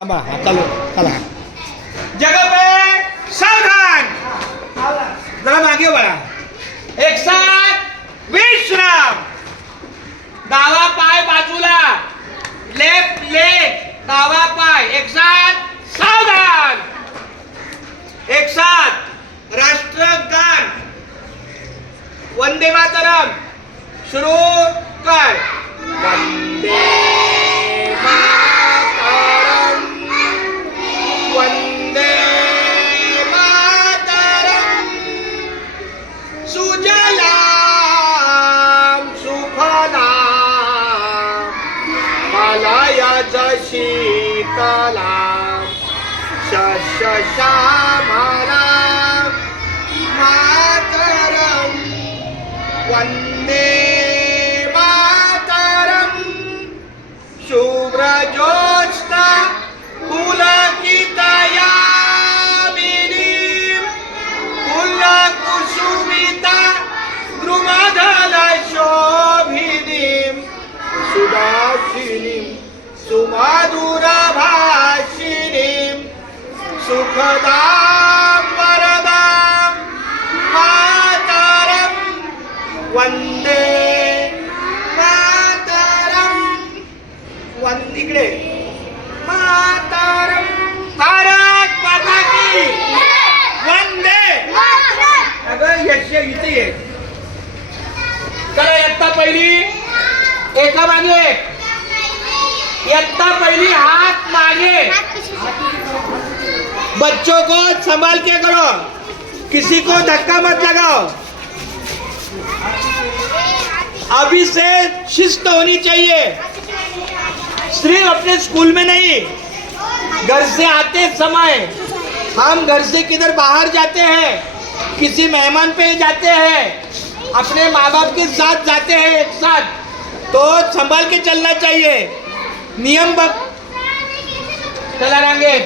चलो चला जगह पे सावधान जरा मागे बघा एक साथ विश्राम डावा पाय बाजूला लेफ्ट लेग डावा पाय एक साथ सावधान एक साथ राष्ट्रगान वंदे मातरम शुरू कर वंदे मातरम वंदे मातरम सुजलाम सुफलाम मलयज शीतलाम शस्य श्यामलाम मातरम वंदे मातरम शुभ्रज्योत्स्ना पुलकितयामिनीं पुलकुसुमिता द्रुमदलशोभिनीं सुदासिनीं सुमधुरभाषिणीं सुखदां वरदां मातरं वंदे मातरम इकडे मातरम भारत माता की वंदे अगं यश इथे ये चला इयत्ता पहिली एका मागे इयत्ता पहिली हाथ मागे बच्चों को संभाल के करो किसी को धक्का मत लगाओ अभी से शिस्त होनी चाहिए सिर्फ अपने स्कूल में नहीं घर से आते समय हम घर से किधर बाहर जाते हैं किसी मेहमान पे जाते हैं अपने माँ बाप के साथ जाते हैं एक साथ तो संभाल के चलना चाहिए नियम चला रांगे